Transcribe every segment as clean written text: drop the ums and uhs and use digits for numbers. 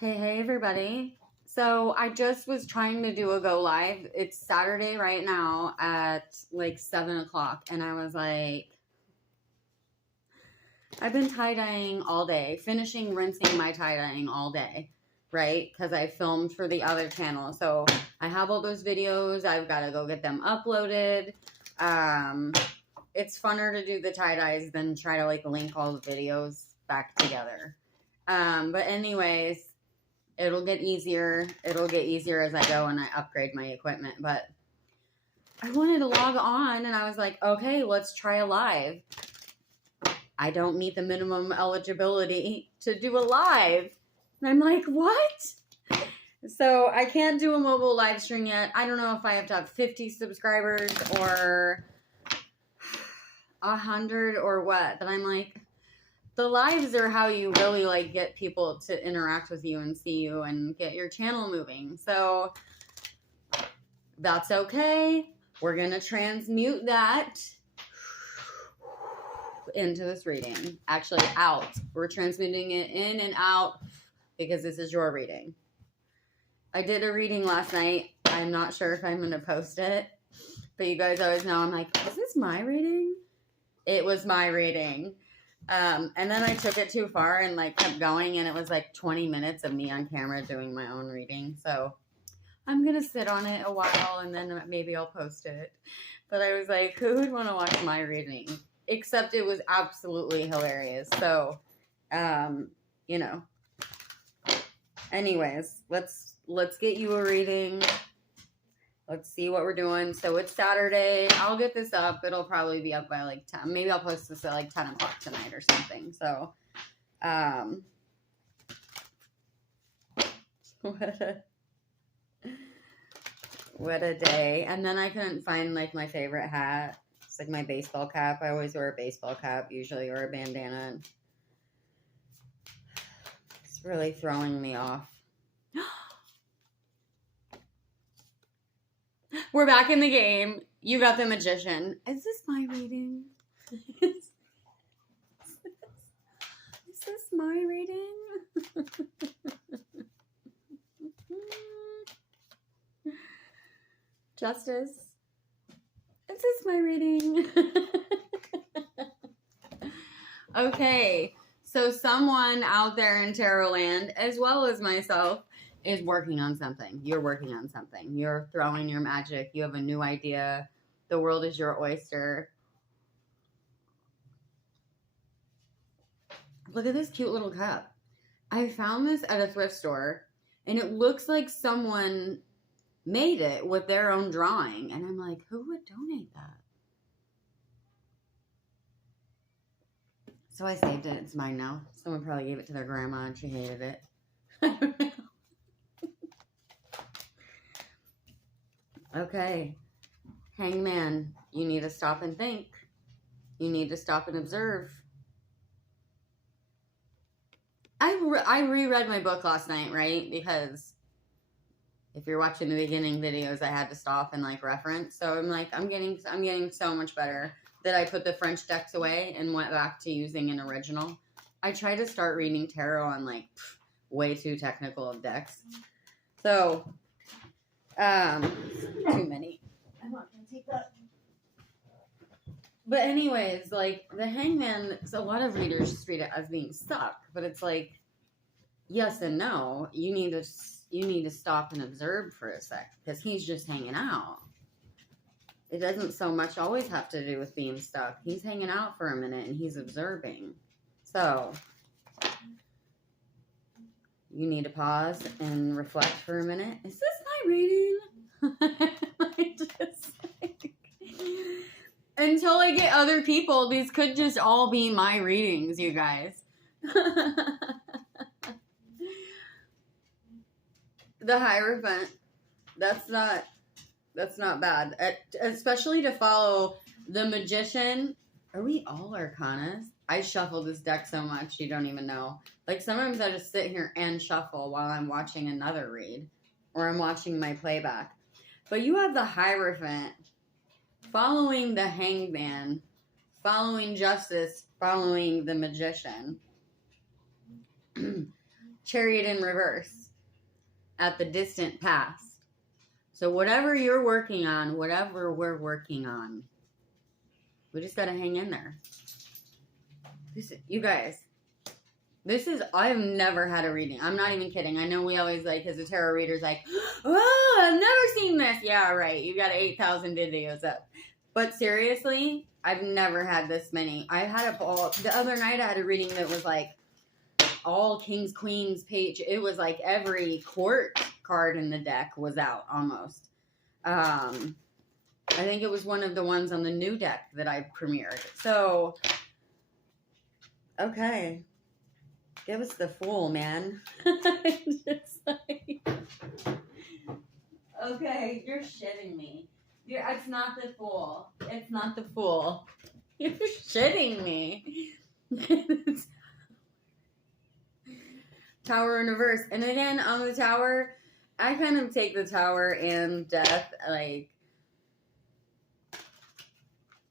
Hey, everybody. So I just was trying to do a go live. It's Saturday right now at like 7 o'clock. And I was like, I've been tie dyeing all day, finishing rinsing my tie dyeing all day, right? Because I filmed for the other channel. So I have all those videos. I've got to go get them uploaded. It's funner to do the tie dyes than try to like link all the videos back together. But anyways, it'll get easier. It'll get easier as I go and I upgrade my equipment. But I wanted to log on and I was like, okay, let's try a live. I don't meet the minimum eligibility to do a live. And I'm like, what? So I can't do a mobile live stream yet. I don't know if I have to have 50 subscribers or 100 or what. But I'm like, the lives are how you really like get people to interact with you and see you and get your channel moving. So that's okay. We're going to transmute that into this reading. Actually, out. We're transmuting it in and out because this is your reading. I did a reading last night. I'm not sure if I'm going to post it, but you guys always know I'm like, is this my reading? It was my reading. And then I took it too far and like kept going, and it was like 20 minutes of me on camera doing my own reading. So I'm going to sit on it a while and then maybe I'll post it. But I was like, who would want to watch my reading? Except it was absolutely hilarious. So, you know, anyways, let's get you a reading. Let's see what we're doing. So it's Saturday. I'll get this up. It'll probably be up by like 10. Maybe I'll post this at like 10 o'clock tonight or something. So, what a day. And then I couldn't find like my favorite hat. It's like my baseball cap. I always wear a baseball cap usually, or a bandana. It's really throwing me off. We're back in the game. You got the magician. Is this my reading? Is this my reading? Justice. Is this my reading? Okay. So someone out there in Tarot land, as well as myself, is working on something. You're working on something. You're throwing your magic. You have a new idea. The world is your oyster. Look at this cute little cup. I found this at a thrift store, and it looks like someone made it with their own drawing. And I'm like, who would donate that? So I saved it. It's mine now. Someone probably gave it to their grandma and she hated it. Okay. Hangman, you need to stop and think. You need to stop and observe. I reread my book last night, right? Because if you're watching the beginning videos, I had to stop and like reference. So I'm like, I'm getting so much better that I put the French decks away and went back to using an original. I tried to start reading tarot on like way too technical of decks. So, too many. I'm not gonna take that. But anyways, like the Hangman, so a lot of readers just read it as being stuck, but it's like yes and no. You need to stop and observe for a sec because he's just hanging out. It doesn't so much always have to do with being stuck. He's hanging out for a minute and he's observing. So you need to pause and reflect for a minute. Is this my reading? I just like, until I get other people, these could just all be my readings, you guys. The Hierophant. That's not bad. Especially to follow the Magician. Are we all Arcanas? I shuffle this deck so much you don't even know. Like sometimes I just sit here and shuffle while I'm watching another read. Or I'm watching my playback. But you have the Hierophant following the Hangman, following Justice, following the Magician. Chariot in reverse at the distant past. So whatever you're working on, whatever we're working on, we just got to hang in there. You guys, I've never had a reading. I'm not even kidding. I know we always like, as a tarot reader's like, oh, I've never seen this. Yeah, right. You got 8,000 videos up. But seriously, I've never had this many. I had the other night I had a reading that was like all kings, queens page. It was like every court card in the deck was out almost. I think it was one of the ones on the new deck that I premiered. So, okay. Give us the Fool, man. Just like, okay, you're shitting me. It's not the Fool. It's not the Fool. You're shitting me. Tower in reverse. And again, on the Tower, I kind of take the Tower and Death, like,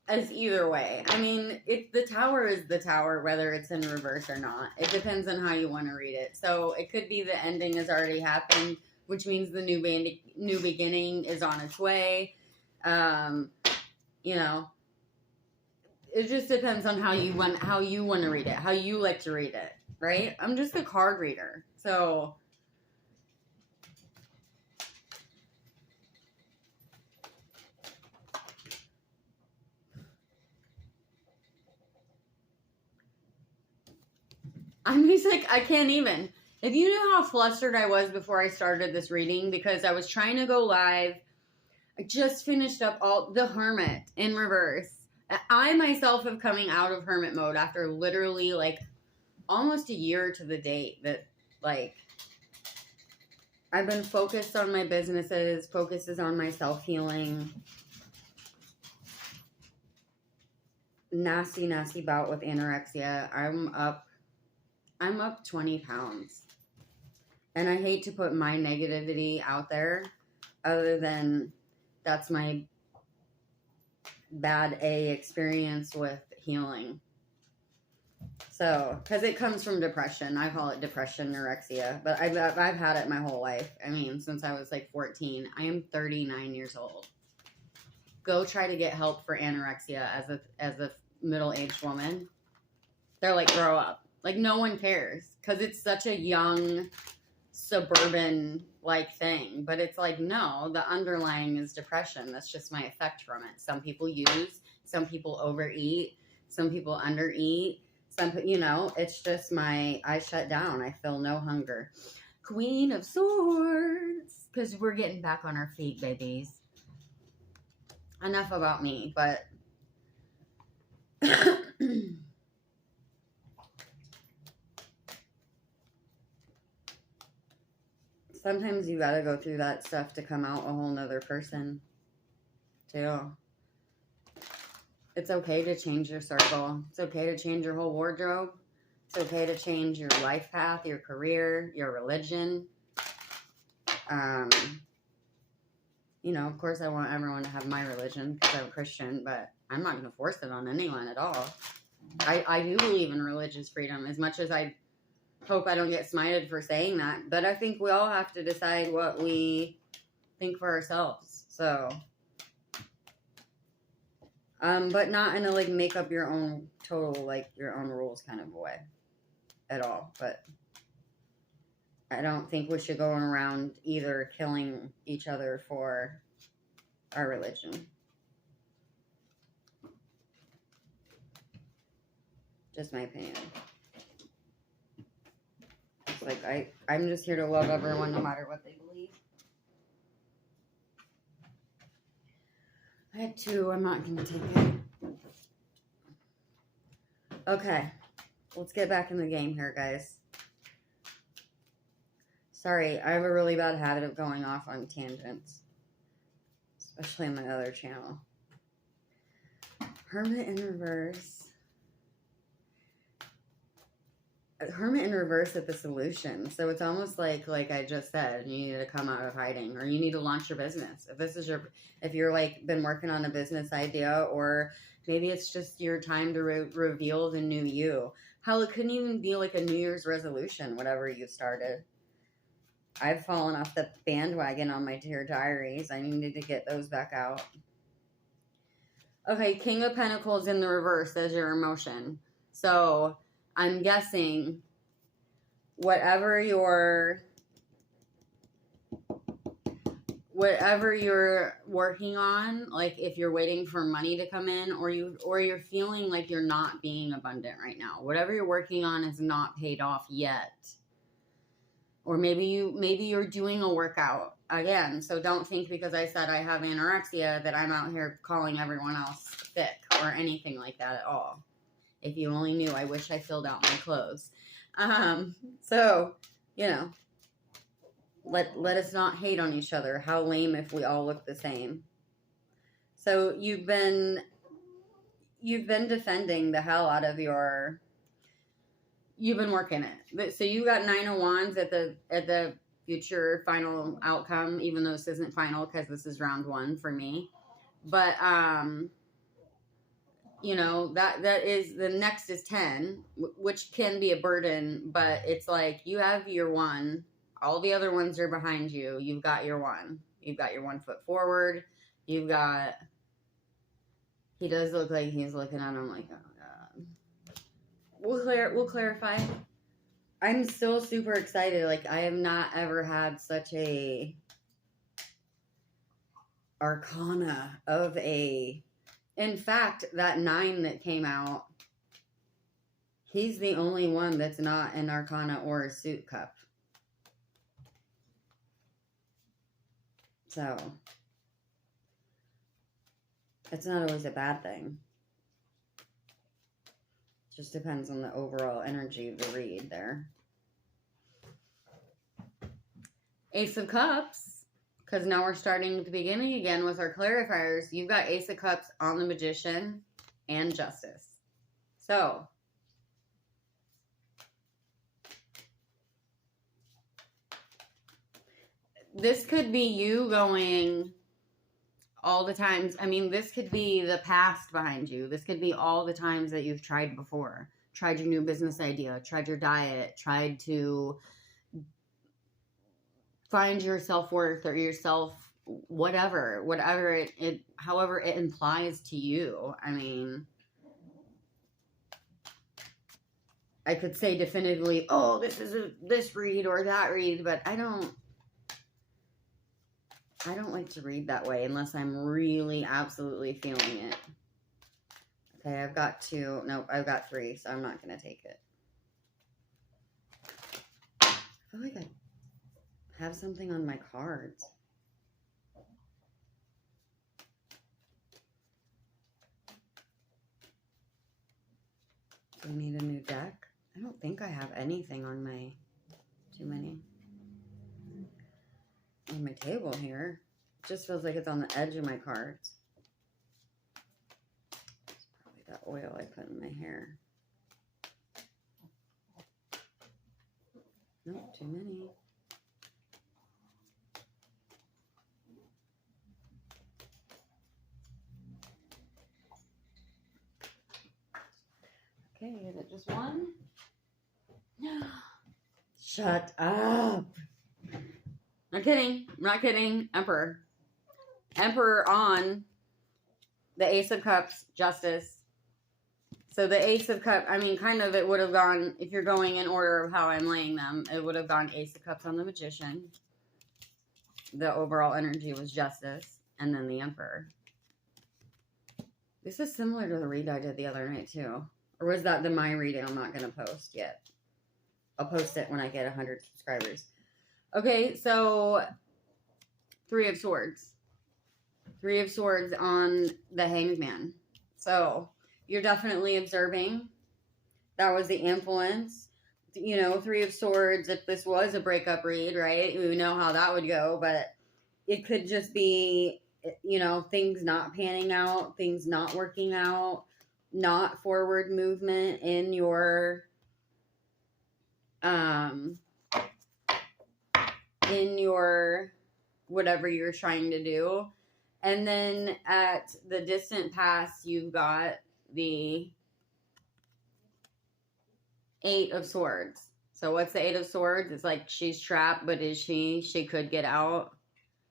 as either way. I mean, the Tower is the Tower, whether it's in reverse or not. It depends on how you want to read it. So it could be the ending has already happened, which means the new beginning is on its way. You know, it just depends on how you want to read it, how you like to read it, right? I'm just a card reader, so. I'm just like, I can't even. If you knew how flustered I was before I started this reading, because I was trying to go live, I just finished up all the Hermit in reverse. I myself am coming out of Hermit mode after literally like almost a year to the date that like I've been focused on my businesses, focuses on my self-healing. Nasty bout with anorexia. I'm up 20 pounds. And I hate to put my negativity out there other than that's my bad experience with healing. So, because it comes from depression. I call it depression, anorexia. But I've had it my whole life. I mean, since I was like 14. I am 39 years old. Go try to get help for anorexia as a middle-aged woman. They're like, grow up. Like, no one cares. Because it's such a young, suburban-like thing. But it's like, no, the underlying is depression. That's just my effect from it. Some people use. Some people overeat. Some people undereat. You know, it's just I shut down. I feel no hunger. Queen of Swords. Because we're getting back on our feet, babies. Enough about me, but... Sometimes you gotta go through that stuff to come out a whole nother person, too. It's okay to change your circle. It's okay to change your whole wardrobe. It's okay to change your life path, your career, your religion. You know, of course I want everyone to have my religion because I'm a Christian, but I'm not going to force it on anyone at all. I do believe in religious freedom as much as I hope I don't get smited for saying that. But I think we all have to decide what we think for ourselves. So... but not in a, like, make up your own total, like, your own rules kind of a way at all. But I don't think we should go around either killing each other for our religion. Just my opinion. It's like, I'm just here to love everyone no matter what they believe. I had two. I'm not going to take it. Okay. Let's get back in the game here, guys. Sorry, I have a really bad habit of going off on tangents. Especially on my other channel. Hermit in reverse. Hermit in reverse at the solution. So it's almost like I just said, you need to come out of hiding, or you need to launch your business. If you're like been working on a business idea, or maybe it's just your time to reveal the new you. Hell, it couldn't even be like a New Year's resolution, whatever you started. I've fallen off the bandwagon on my Dear Diaries. I needed to get those back out. Okay, King of Pentacles in the reverse as your emotion. So I'm guessing whatever you're working on, like if you're waiting for money to come in, or you're feeling like you're not being abundant right now, whatever you're working on is not paid off yet. Or maybe you're doing a workout again. So don't think because I said I have anorexia that I'm out here calling everyone else thick or anything like that at all. If you only knew, I wish I filled out my clothes. So, you know, let us not hate on each other. How lame if we all look the same. So you've been defending the hell out of your. You've been working it. So you got 9 of Wands at the future final outcome, even though this isn't final because this is round 1 for me. But you know, that is the next is 10, which can be a burden, but it's like you have your 1. All the other ones are behind you. You've got your 1. You've got your 1 foot forward. You've got. He does look like he's looking at him like, oh God. We'll clarify. I'm still super excited. Like, I have not ever had such a arcana of a. In fact, that 9 that came out, he's the only one that's not an arcana or a suit cup. So, it's not always a bad thing. Just depends on the overall energy of the read there. Ace of Cups, because now we're starting at the beginning again with our clarifiers. You've got Ace of Cups on the Magician and Justice. So, this could be you going all the times. I mean, this could be the past behind you. This could be all the times that you've tried before. Tried your new business idea, tried your diet, tried to find your self-worth or yourself, whatever it however it implies to you. I mean, I could say definitively, oh, this is this read or that read, but I don't like to read that way unless I'm really absolutely feeling it. Okay, I've got 2. Nope, I've got 3, so I'm not going to take it. I feel like I have something on my cards. Do I need a new deck? I don't think I have anything on my... Too many. On my table here. It just feels like it's on the edge of my cards. It's probably that oil I put in my hair. Nope, too many. Okay, is it just one? Shut up. Not kidding. I'm not kidding. Emperor. Emperor on the Ace of Cups, Justice. So the Ace of Cups, I mean, kind of it would have gone, if you're going in order of how I'm laying them, it would have gone Ace of Cups on the Magician. The overall energy was Justice. And then the Emperor. This is similar to the read I did the other night, too. Or was that my reading I'm not going to post yet? I'll post it when I get 100 subscribers. Okay, so 3 of Swords. 3 of Swords on the Hanged Man. So you're definitely observing. That was the influence. You know, 3 of Swords, if this was a breakup read, right? We know how that would go, but it could just be, you know, things not panning out, things not working out, not forward movement in your whatever you're trying to do. And then at the distant past, you've got the Eight of Swords. So what's the Eight of Swords? It's like she's trapped, but is she? She could get out.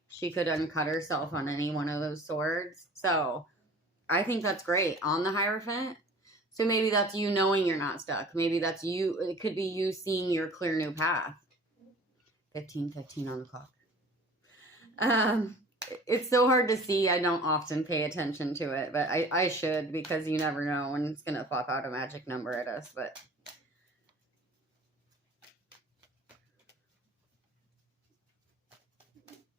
She could uncut herself on any one of those swords. So I think that's great on the Hierophant. So maybe that's you knowing you're not stuck. Maybe that's you. It could be you seeing your clear new path. 15:15 on the clock. It's so hard to see. I don't often pay attention to it, but I should, because you never know when it's going to pop out a magic number at us. But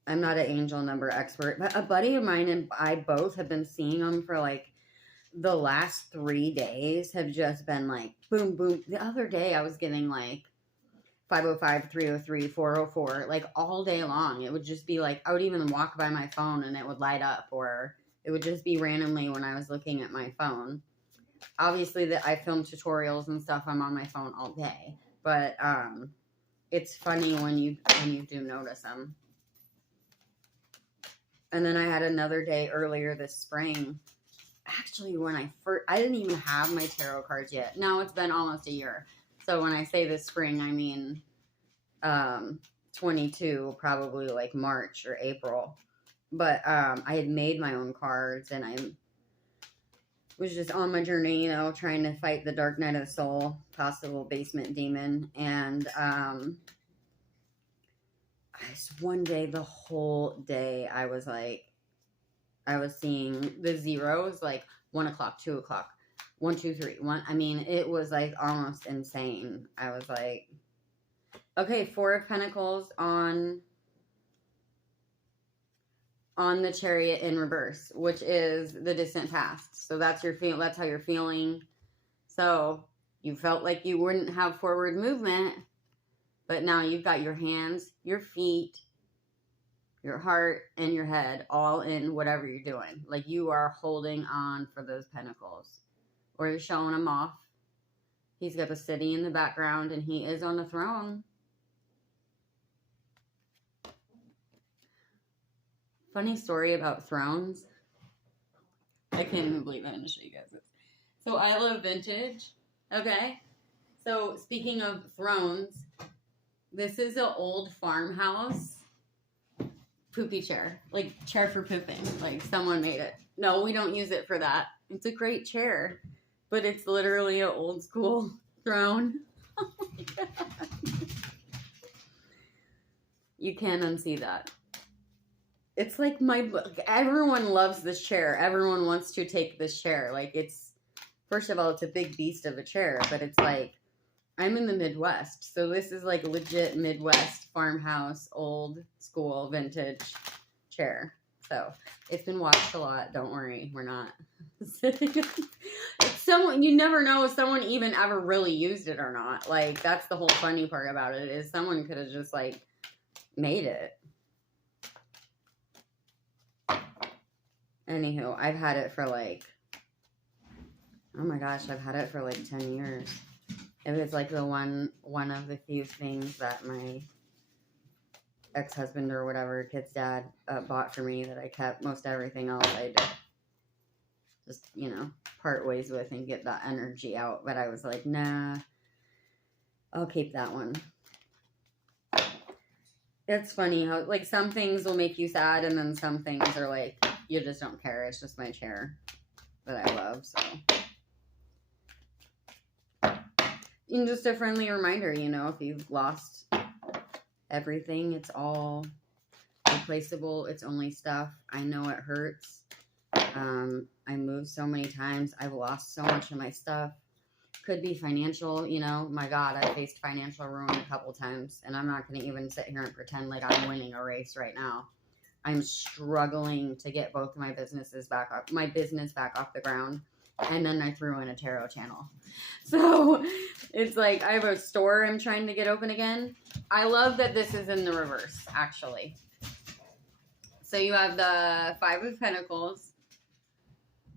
I'm not an angel number expert, but a buddy of mine and I both have been seeing them for like the last 3 days, have just been like boom, boom. The other day I was getting like 505, 303, 404, like all day long. It would just be like, I would even walk by my phone and it would light up, or it would just be randomly when I was looking at my phone. Obviously that I film tutorials and stuff, I'm on my phone all day, but it's funny when you do notice them. And then I had another day earlier this spring. Actually, when I didn't even have my tarot cards yet. No, it's been almost a year. So when I say this spring, I mean 22, probably like March or April. But I had made my own cards, and I was just on my journey, you know, trying to fight the dark night of the soul, possible basement demon. And one day, the whole day, I was seeing the zeros, like 1 o'clock, 2 o'clock, 1, 2, 3, 1. I mean, it was like almost insane. I was like, okay, 4 of Pentacles on the Chariot in reverse, which is the distant past. So that's that's how you're feeling. So you felt like you wouldn't have forward movement, but now you've got your hands, your feet, your heart, and your head all in whatever you're doing. Like you are holding on for those pentacles, or you're showing them off. He's got the city in the background, and he is on the throne. Funny story about thrones. I can't even believe I'm going to show you guys this. So I love vintage. Okay. So speaking of thrones, this is an old farmhouse poopy chair. Like chair for pooping. Like someone made it. No, we don't use it for that. It's a great chair. But it's literally an old school throne. Oh my God. You can't unsee that. It's like everyone loves this chair. Everyone wants to take this chair. Like first of all, it's a big beast of a chair, but it's like, I'm in the Midwest. So this is like legit Midwest farmhouse, old school, vintage chair. So it's been watched a lot. Don't worry. We're not. You never know if someone even ever really used it or not. Like that's the whole funny part about it, is someone could have just like made it. Anywho, I've had it for like, oh my gosh, I've had it for like 10 years. It was like one of the few things that my ex-husband or whatever, kid's dad, bought for me that I kept. Most everything else I did just, part ways with and get that energy out. But I was like, nah, I'll keep that one. It's funny how, like, some things will make you sad, and then some things are like, you just don't care. It's just my chair that I love, so. And just a friendly reminder, if you've lost everything, it's all replaceable. It's only stuff. I know it hurts. I moved so many times. I've lost so much of my stuff. Could be financial, my God, I faced financial ruin a couple times, and I'm not going to even sit here and pretend like I'm winning a race right now. I'm struggling to get both of my business back off the ground, and then I threw in a tarot channel. So it's like I have a store I'm trying to get open again. I love that this is in the reverse, actually. So you have the 5 of Pentacles.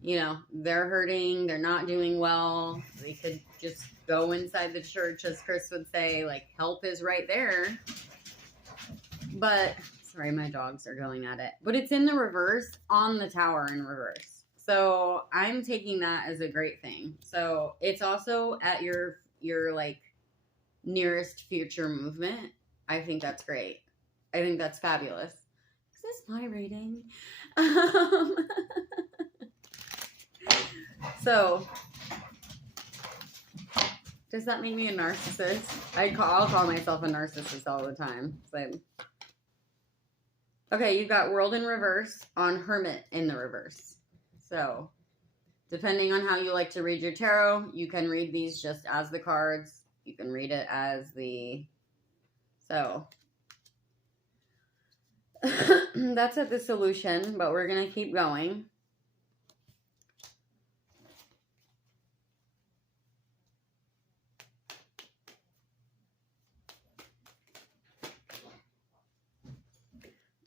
They're hurting. They're not doing well. They could just go inside the church, as Chris would say, like, help is right there. But, sorry, my dogs are going at it. But it's in the reverse, on the tower in reverse. So I'm taking that as a great thing. So it's also at your your like nearest future movement, I think that's great. I think that's fabulous. Is this my reading? So, does that make me a narcissist? I'll call myself a narcissist all the time. So, okay, you got World in reverse on Hermit in the reverse. So, depending on how you like to read your tarot, you can read these just as the cards. You can read it as the... So, that's at the solution, but we're going to keep going.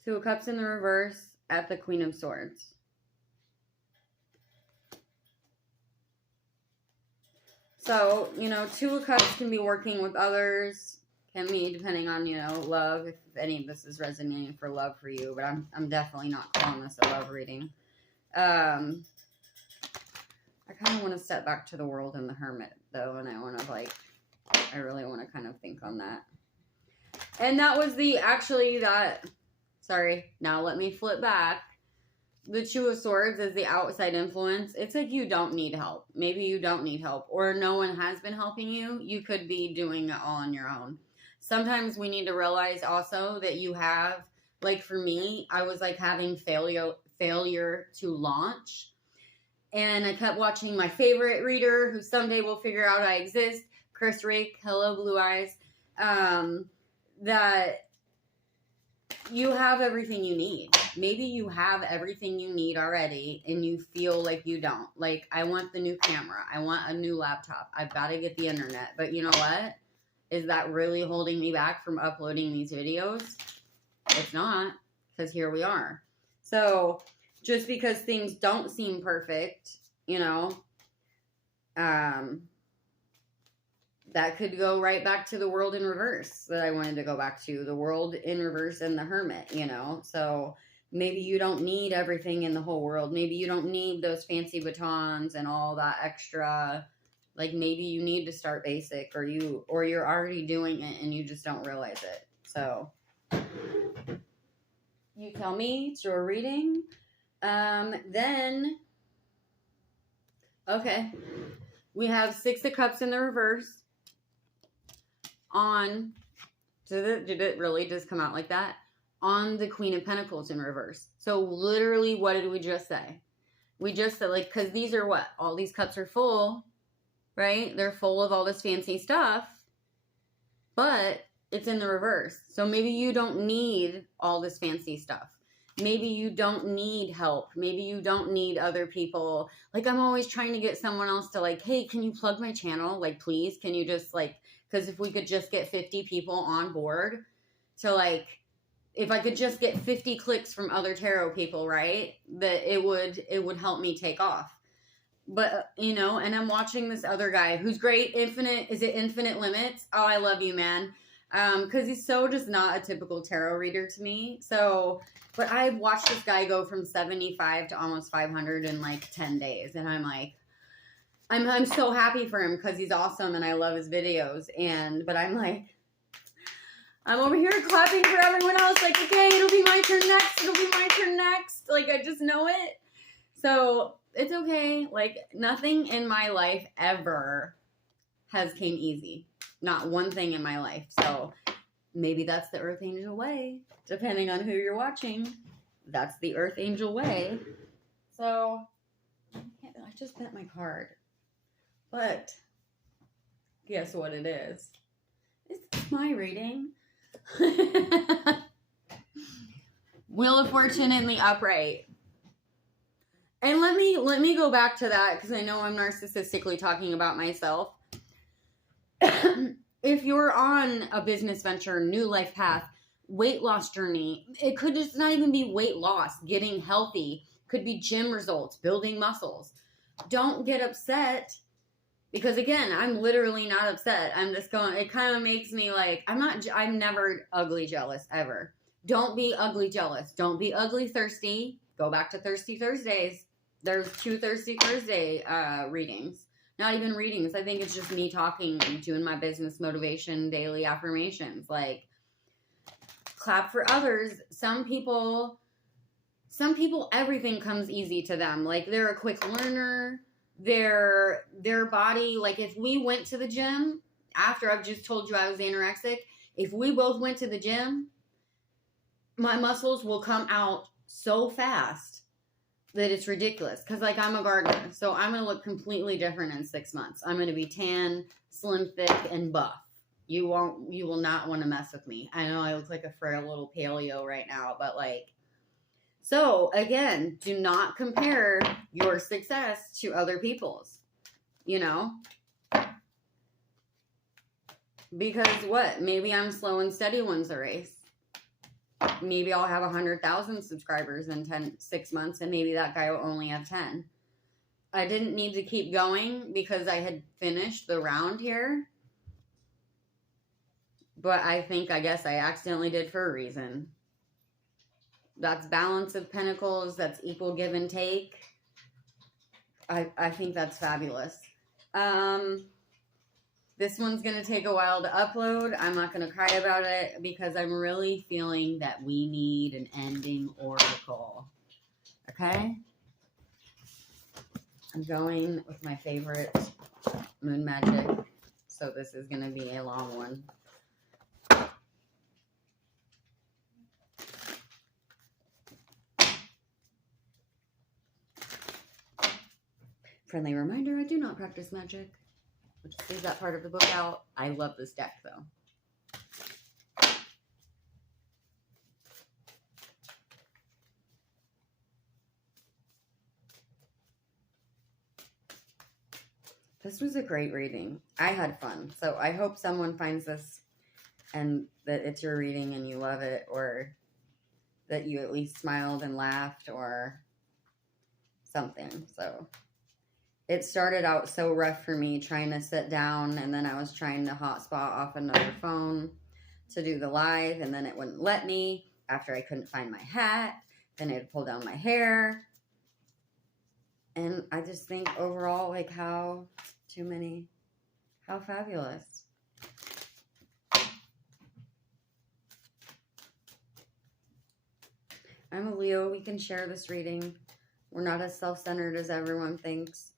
Two of Cups in the reverse at the Queen of Swords. So, you know, Two of Cups can be working with others, can be depending on, you know, love, if any of this is resonating for love for you, but I'm definitely not calling this a love reading. I kind of want to step back to the World and the Hermit, though, and I want to, like, I really want to kind of think on that. And that was sorry, now let me flip back. The Two of Swords is the outside influence. It's like you don't need help. Maybe you don't need help, or no one has been helping you. You could be doing it all on your own. Sometimes we need to realize also that you have, like for me, I was like having failure to launch. And I kept watching my favorite reader, who someday will figure out I exist, Chris Rake, hello Blue Eyes, that you have everything you need. Maybe you have everything you need already and you feel like you don't. Like, I want the new camera. I want a new laptop. I've got to get the internet. But you know what? Is that really holding me back from uploading these videos? It's not, because here we are. So, just because things don't seem perfect, you know, that could go right back to the World in reverse that I wanted to go back to. The World in reverse and the Hermit, you know. So maybe you don't need everything in the whole world. Maybe you don't need those fancy batons and all that extra. Like, maybe you need to start basic, or you're already doing it and you just don't realize it. So you tell me, it's your reading. Then, okay, we have Six of Cups in the reverse. Did it really just come out like that? On the Queen of Pentacles in reverse. So literally, what did we just say? We just said, like, because these are what? All these cups are full, right? They're full of all this fancy stuff, but it's in the reverse. So maybe you don't need all this fancy stuff. Maybe you don't need help. Maybe you don't need other people. Like, I'm always trying to get someone else to, like, hey, can you plug my channel? Like, please, can you just, like, because if we could just get 50 people on board to, like, if I could just get 50 clicks from other tarot people, right, that it would help me take off. But, you know, and I'm watching this other guy who's great. Infinite Limits? Oh, I love you, man. Because he's so just not a typical tarot reader to me. So, but I've watched this guy go from 75 to almost 500 in like 10 days. And I'm like, I'm so happy for him because he's awesome and I love his videos. But I'm like, I'm over here clapping for everyone else. Like, okay, it'll be my turn next. It'll be my turn next. Like, I just know it. So it's okay. Like, nothing in my life ever has came easy. Not one thing in my life. So maybe that's the Earth Angel way. Depending on who you're watching, that's the Earth Angel way. So I just bent my card. But guess what it is? It's my reading. Wheel of Fortune in the upright. And let me go back to that because I know I'm narcissistically talking about myself. If you're on a business venture, new life path, weight loss journey, it could just not even be weight loss, getting healthy, could be gym results, building muscles. Don't get upset because, again, I'm literally not upset. I'm just going, it kind of makes me like, I'm never ugly jealous ever. Don't be ugly jealous. Don't be ugly thirsty. Go back to Thirsty Thursdays. There's 2 Thirsty Thursday readings. Not even readings. I think it's just me talking, doing my business motivation, daily affirmations. Like, clap for others. Some people, everything comes easy to them. Like, they're a quick learner. Their body, like, if we went to the gym, after I've just told you I was anorexic, if we both went to the gym, my muscles will come out so fast that it's ridiculous. Because, like, I'm a gardener, so I'm going to look completely different in 6 months. I'm going to be tan, slim, thick, and buff. You will not want to mess with me. I know I look like a frail little paleo right now, but, like, so, again, do not compare your success to other people's, you know? Because what? Maybe I'm slow and steady wins the race. Maybe I'll have 100,000 subscribers in 6 months, and maybe that guy will only have 10. I didn't need to keep going because I had finished the round here. But I guess I accidentally did for a reason. That's balance of pentacles. That's equal give and take. I think that's fabulous. This one's going to take a while to upload. I'm not going to cry about it because I'm really feeling that we need an ending oracle. Okay? I'm going with my favorite Moon Magic. So this is going to be a long one. Friendly reminder, I do not practice magic. We'll just leave that part of the book out. I love this deck, though. This was a great reading. I had fun. So I hope someone finds this and that it's your reading and you love it, or that you at least smiled and laughed or something. So it started out so rough for me trying to sit down, and then I was trying to hotspot off another phone to do the live, and then it wouldn't let me after I couldn't find my hat. Then I had to pull down my hair. And I just think overall, like, how fabulous. I'm a Leo. We can share this reading. We're not as self-centered as everyone thinks.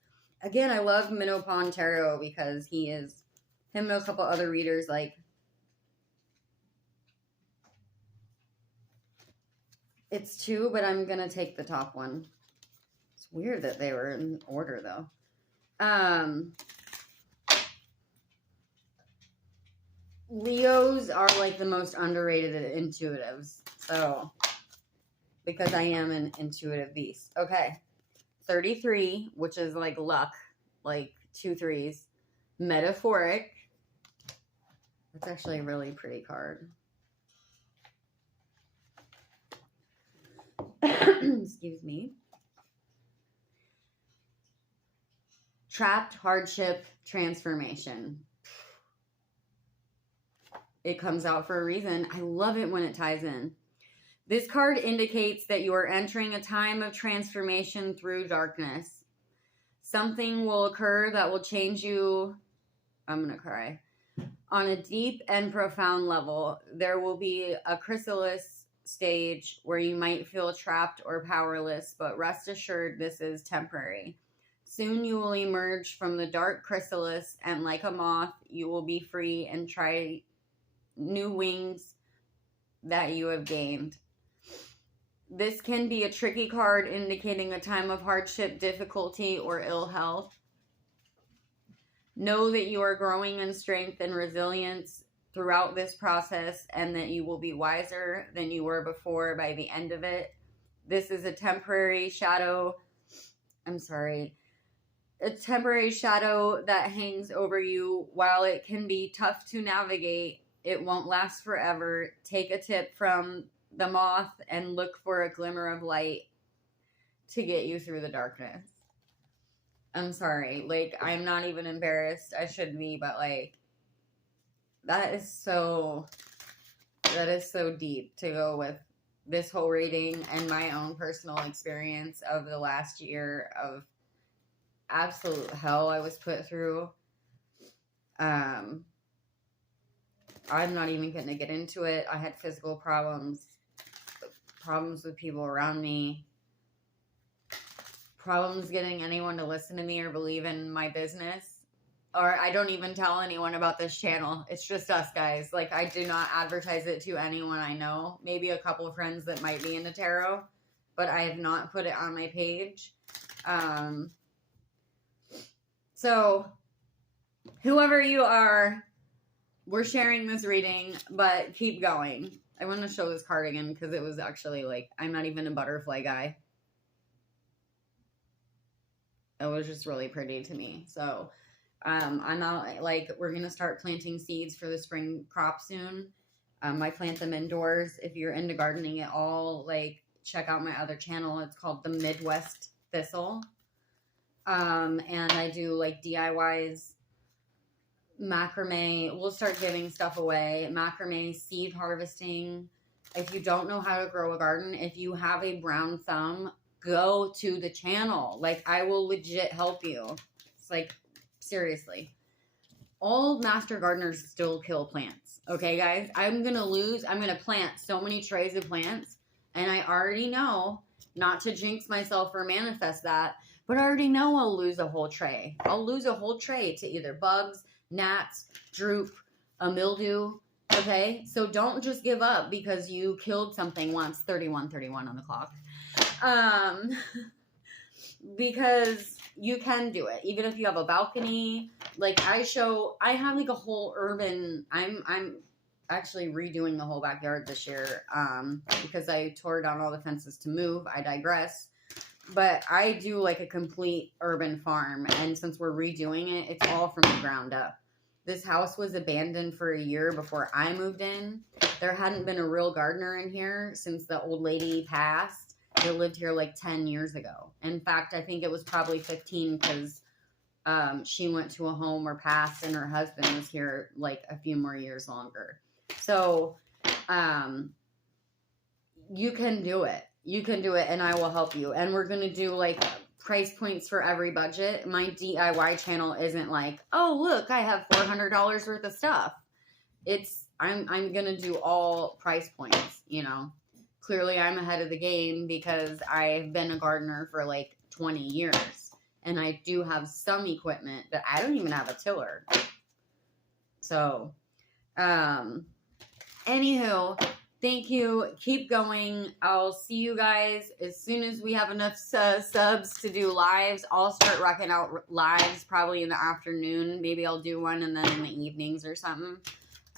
Again, I love Minnow Pond Tarot because him and a couple other readers, like, it's 2, but I'm going to take the top one. It's weird that they were in order, though. Leos are, like, the most underrated intuitives. So, because I am an intuitive beast. Okay. 33, which is like luck, like 2 3s. Metaphoric. That's actually a really pretty card. Excuse me. Trapped, hardship, transformation. It comes out for a reason. I love it when it ties in. This card indicates that you are entering a time of transformation through darkness. Something will occur that will change you. I'm going to cry. On a deep and profound level, there will be a chrysalis stage where you might feel trapped or powerless, but rest assured this is temporary. Soon you will emerge from the dark chrysalis, and like a moth, you will be free and try new wings that you have gained. This can be a tricky card indicating a time of hardship, difficulty, or ill health. Know that you are growing in strength and resilience throughout this process, and that you will be wiser than you were before by the end of it. This is a temporary shadow. A temporary shadow that hangs over you. While it can be tough to navigate, it won't last forever. Take a tip from the moth and look for a glimmer of light to get you through the darkness. I'm sorry. Like, I'm not even embarrassed. I should be, but, like, that is so deep to go with this whole reading and my own personal experience of the last year of absolute hell I was put through. I'm not even going to get into it. I had physical problems with people around me, problems getting anyone to listen to me or believe in my business. Or I don't even tell anyone about this channel. It's just us guys. Like, I do not advertise it to anyone I know. Maybe a couple of friends that might be into tarot, but I have not put it on my page. So, whoever you are, we're sharing this reading, but keep going. I want to show this card again because it was actually like, I'm not even a butterfly guy. It was just really pretty to me. So, I'm out, like, we're going to start planting seeds for the spring crop soon. I plant them indoors. If you're into gardening at all, like, check out my other channel. It's called The Midwest Thistle. And I do, like, DIYs, macrame. We'll start giving stuff away. Macrame, seed harvesting. If you don't know how to grow a garden, if you have a brown thumb, go to the channel. Like, I will legit help you. It's like, seriously. All master gardeners still kill plants. Okay, guys? I'm going to plant so many trays of plants, and I already know, not to jinx myself or manifest that, but I already know I'll lose a whole tray. I'll lose a whole tray to either bugs, gnats, droop, a mildew. Okay? So don't just give up because you killed something once. 31:31 on the clock. Because you can do it, even if you have a balcony. Like, I have like a whole urban, I'm actually redoing the whole backyard this year, because I tore down all the fences to move. I digress. But I do like a complete urban farm, and since we're redoing it, it's all from the ground up. This house was abandoned for a year before I moved in. There hadn't been a real gardener in here since the old lady passed. They lived here like 10 years ago. In fact, I think it was probably 15 because she went to a home or passed, and her husband was here like a few more years longer. So you can do it. You can do it, and I will help you. And we're going to do like price points for every budget. My DIY channel isn't like, oh, look, I have $400 worth of stuff. I'm going to do all price points, you know. Clearly, I'm ahead of the game because I've been a gardener for like 20 years. And I do have some equipment, but I don't even have a tiller. So, anywho, thank you. Keep going. I'll see you guys as soon as we have enough subs to do lives. I'll start rocking out lives probably in the afternoon. Maybe I'll do one and then in the evenings or something.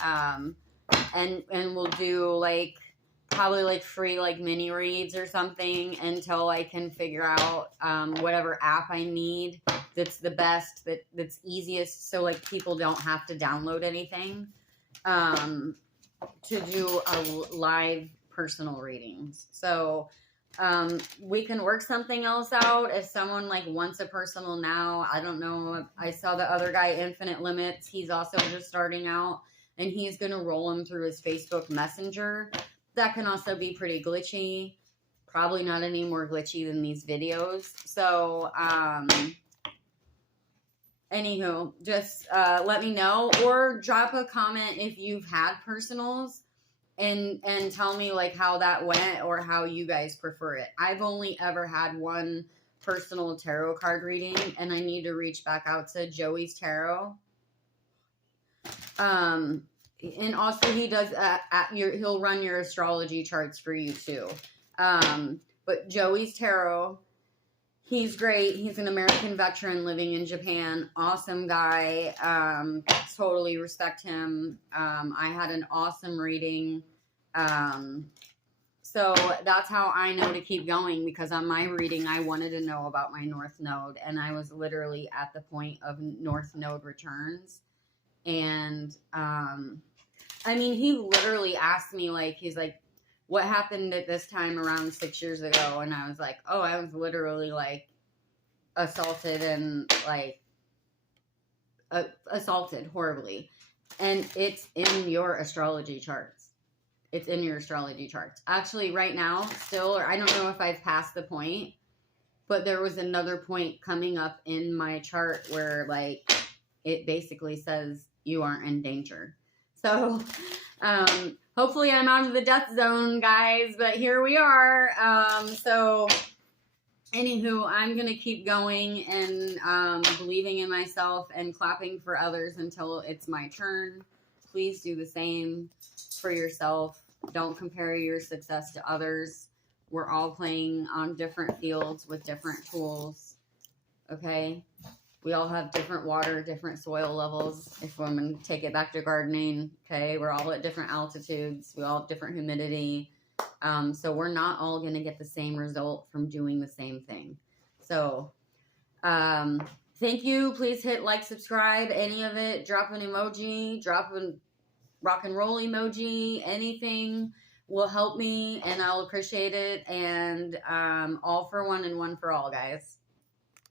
And we'll do like probably like free like mini reads or something until I can figure out whatever app I need that's the best, that's easiest, so like people don't have to download anything to do a live personal readings. So we can work something else out if someone like wants a personal now. I don't know. I saw the other guy, Infinite Limits. He's also just starting out, and he's going to roll him through his Facebook Messenger. That can also be pretty glitchy. Probably not any more glitchy than these videos. So, anywho, just let me know, or drop a comment if you've had personals and tell me like how that went or how you guys prefer it. I've only ever had one personal tarot card reading, and I need to reach back out to Joey's Tarot. And also he does he'll run your astrology charts for you too. But Joey's Tarot, he's great. He's an American veteran living in Japan. Awesome guy. Totally respect him. I had an awesome reading. So that's how I know to keep going, because on my reading, I wanted to know about my North Node, and I was literally at the point of North Node returns. And, I mean, he literally asked me, like, he's like, what happened at this time around 6 years ago? And I was like, oh, I was literally, like, assaulted and, like, assaulted horribly. And it's in your astrology charts. It's in your astrology charts. Actually, right now, still, or I don't know if I've passed the point, But there was another point coming up in my chart where, like, it basically says you aren't in danger. So, hopefully I'm out of the death zone, guys, but here we are. So, anywho, I'm going to keep going and believing in myself and clapping for others until it's my turn. Please do the same for yourself. Don't compare your success to others. We're all playing on different fields with different tools, okay? We all have different water, different soil levels. If I'm going to take it back to gardening, okay? We're all at different altitudes. We all have different humidity. So we're not all going to get the same result from doing the same thing. So thank you. Please hit like, subscribe, any of it. Drop an emoji, drop a rock and roll emoji, anything will help me and I'll appreciate it. And all for one and one for all, guys.